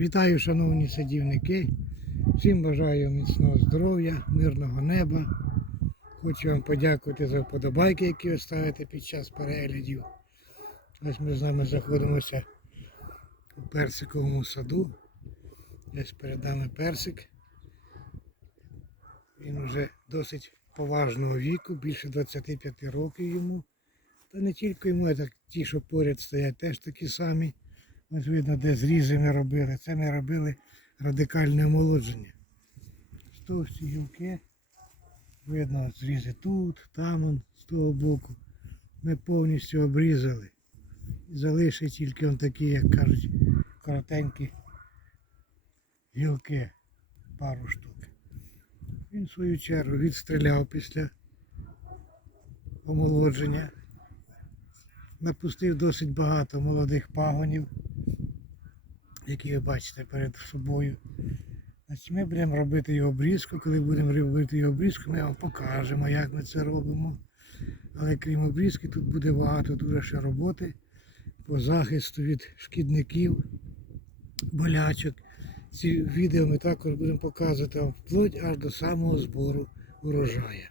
Вітаю, шановні садівники. Всім бажаю міцного здоров'я, мирного неба. Хочу вам подякувати за вподобайки, які ви ставите під час переглядів. Ось ми з вами знаходимося у персиковому саду. Ось перед нами персик. Він вже досить поважного віку, більше 25 років йому. Та не тільки йому, а так ті, що поряд стоять, теж такі самі. Ось видно, де зрізи ми робили. Це ми робили радикальне омолодження. Того гілки. Видно зрізи тут, там, з того боку. Ми повністю обрізали. І залишили тільки он такі, як кажуть, коротенькі гілки, пару штук. Він в свою чергу відстріляв після омолодження. Напустив досить багато молодих пагонів, які ви бачите перед собою. Значить, ми будемо робити його обрізку. Коли будемо робити його обрізку, ми вам покажемо, як ми це робимо. Але крім обрізки, тут буде багато дуже ще роботи по захисту від шкідників, болячок. Ці відео ми також будемо показувати вплоть аж до самого збору урожаю.